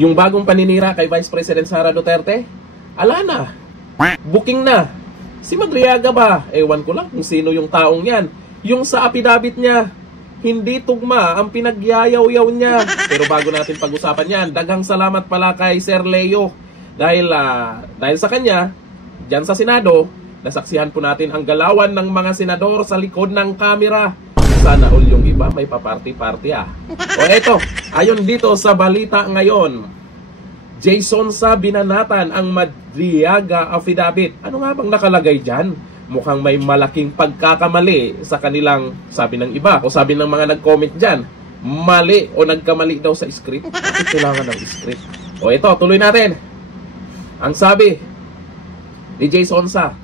Yung bagong paninira kay Vice President Sara Duterte, ala na. Booking na. Si Madriaga ba? Ewan ko lang kung sino yung taong yan. Yung sa affidavit niya, hindi tugma ang pinagyayaw-yaw niya. Pero bago natin pag-usapan yan, daghang salamat pala kay Sir Leo. Dahil sa kanya, dyan sa Senado, nasaksihan po natin ang galawan ng mga senador sa likod ng kamera. Sana all yung iba may paparty-party O eto, ayon dito sa balita ngayon, Jason sa binanatan ang Madriaga affidavit. Ano nga bang nakalagay dyan? Mukhang may malaking pagkakamali sa kanilang, sabi ng iba o sabi ng mga nag-comment dyan, mali o nagkamali daw sa script. Bakit kailangan ng script? O ito, tuloy natin. Ang sabi ni Jason sa,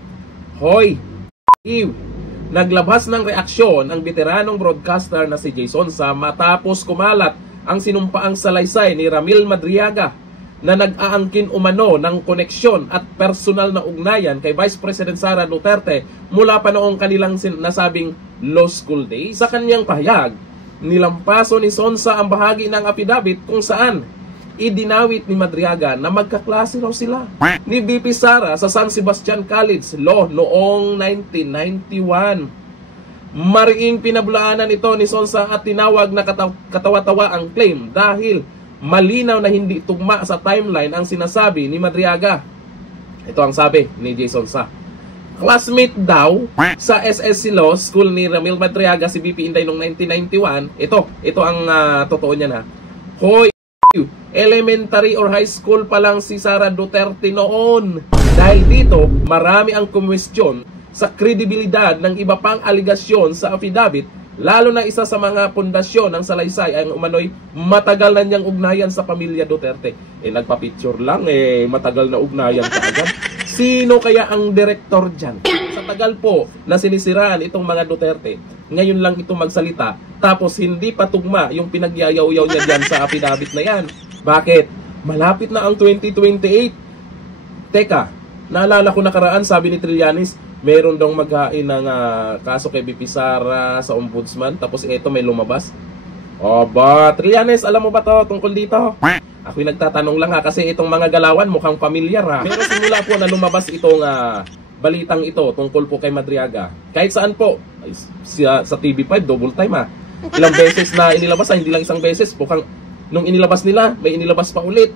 Hoy, naglabas ng reaksyon ang veteranong broadcaster na si Jason sa matapos kumalat ang sinumpaang salaysay ni Ramil Madriaga na nag-aangkin umano ng koneksyon at personal na ugnayan kay Vice President Sara Duterte mula pa noong kanilang nasabing law school days. Sa kanyang pahayag, nilampaso ni Sonsa ang bahagi ng affidavit kung saan idinawit ni Madriaga na magkaklase raw sila ni VP Sara sa San Sebastian College Law noong 1991. Mariing pinabulaanan ito ni Sonsa at tinawag na katawa-tawa ang claim dahil malinaw na hindi tugma sa timeline ang sinasabi ni Madriaga. Ito ang sabi ni Jason Sa. Classmate daw sa SSC Law School ni Ramil Madriaga si VP Inday noong 1991. Ito ang totoo niya na. Hoy, elementary or high school pa lang si Sara Duterte noon. Dahil dito, marami ang kumwestiyon sa kredibilidad ng iba pang aligasyon sa affidavit, lalo na isa sa mga pundasyon ng salaysay ay umano'y matagal na niyang ugnayan sa pamilya Duterte. Nagpa-picture lang, matagal na ugnayan ka agad. Sino kaya ang direktor dyan? Sa tagal po na sinisiraan itong mga Duterte, ngayon lang ito magsalita, tapos hindi patugma yung pinagyayaw-yaw niya dyan sa affidavit na yan. Bakit? Malapit na ang 2028. Teka, naalala ko nakaraan, sabi ni Trillanes, meron daw maghain ng kaso kay VP Sara sa ombudsman, tapos ito may lumabas. Trillanes, alam mo ba to tungkol dito? Ako'y nagtatanong lang kasi itong mga galawan mukhang pamilyar Pero simula po na lumabas itong balitang ito tungkol po kay Madriaga. Kahit saan po, sa TV5, double time Ilang beses na inilabas, hindi lang isang beses. Mukhang nung inilabas nila, may inilabas pa ulit,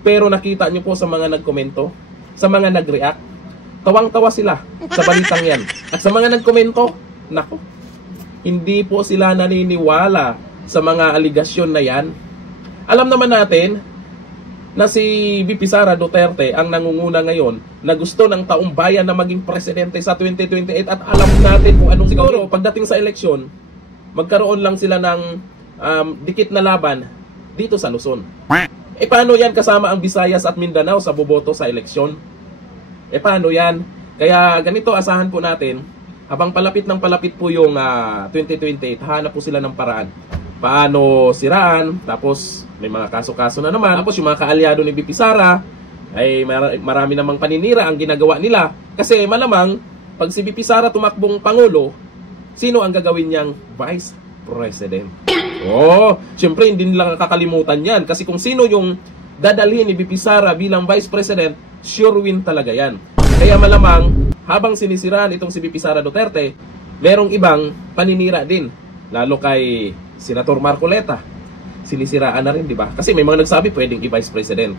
Pero nakita nyo po sa mga nagkomento, sa mga nag-react, tawang-tawa sila sa balitang yan. At sa mga nagkomento, nako, hindi po sila naniniwala sa mga aligasyon na yan. Alam naman natin na si VP Sara Duterte ang nangunguna ngayon na gusto ng taong bayan na maging presidente sa 2028 at alam natin kung anong siguro pagdating sa eleksyon, magkaroon lang sila ng dikit na laban dito sa Luzon. Paano yan kasama ang Visayas at Mindanao sa boboto sa eleksyon? Paano yan? Kaya ganito asahan po natin, habang palapit ng palapit po yung 2028, hanap po sila ng paraan. Paano siraan, tapos may mga kaso-kaso na naman. Tapos yung mga kaalyado ni VP Sara, ay marami namang paninira ang ginagawa nila. Kasi malamang, pag si VP Sara tumakbong Pangulo, sino ang gagawin niyang Vice President? Siyempre hindi nila kakalimutan yan. Kasi kung sino yung dadalhin ni VP Sara bilang Vice President, sure win talaga yan. Kaya malamang, habang sinisiraan itong si VP Sara Duterte, merong ibang paninira din. Lalo kay Senator Marcoleta. Sinisiraan na rin, di ba? Kasi may mga nagsabi pwedeng i-Vice President.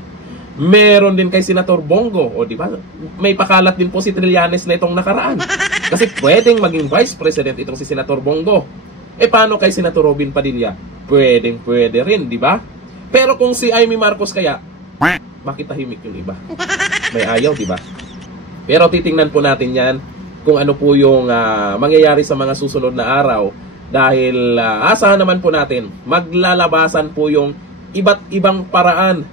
Meron din kay Senator Bongo, di ba? May pakalat din po si Trillanes na itong nakaraan. Kasi pwedeng maging Vice President itong si Senator Bongo. Paano kay Senator Robin Padilla? Pwede rin, di ba? Pero kung si Amy Marcos kaya, bakit tahimik yung iba? May ayaw, di ba? Pero titingnan po natin yan kung ano po yung mangyayari sa mga susunod na araw. Dahil asahan naman po natin, maglalabasan po yung iba't ibang paraan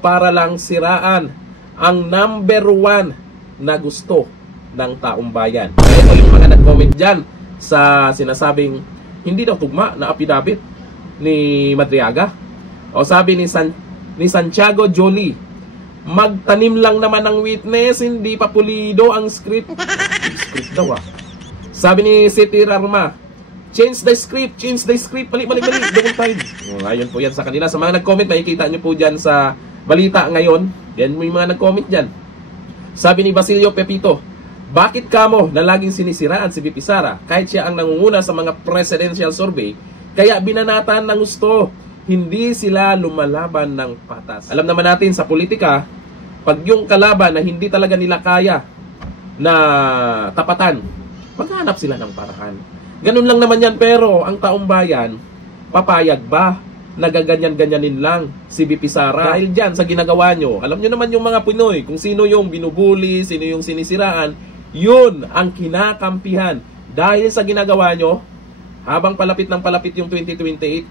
para lang siraan ang number 1 na gusto ng taong bayan. Kaya ito yung mga nag-comment dyan sa sinasabing hindi daw tugma na affidavit ni Madriaga. O sabi ni Santiago Jolie, magtanim lang naman ng witness, hindi pa pulido ang script. Script daw Sabi ni City Rarma, Change the script, mali, double time. Ayun po yan sa kanila. Sa mga nag-comment, makikita nyo po dyan sa balita ngayon. Yan mo yung mga nag-comment dyan. Sabi ni Basilio Pepito, bakit kamo na laging sinisiraan si VP Sara kahit siya ang nangunguna sa mga presidential survey, kaya binanatan ng gusto, hindi sila lumalaban ng patas. Alam naman natin sa politika, pag yung kalaban na hindi talaga nila kaya na tapatan, maghanap sila ng paraan. Ganun lang naman yan, pero ang taong bayan, papayag ba? Nagaganyan-ganyanin lang si VP Sara? Dahil dyan sa ginagawa nyo, alam nyo naman yung mga Pinoy, kung sino yung binubuli, sino yung sinisiraan, yun ang kinakampihan. Dahil sa ginagawa nyo, habang palapit ng palapit yung 2028,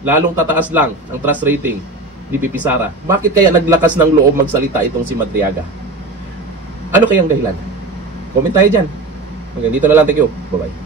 lalong tataas lang ang trust rating ni VP Sara. Bakit kaya naglakas ng loob magsalita itong si Madriaga? Ano kayang dahilan? Comment tayo dyan. Hanggang dito na lang. Thank you. Bye-bye.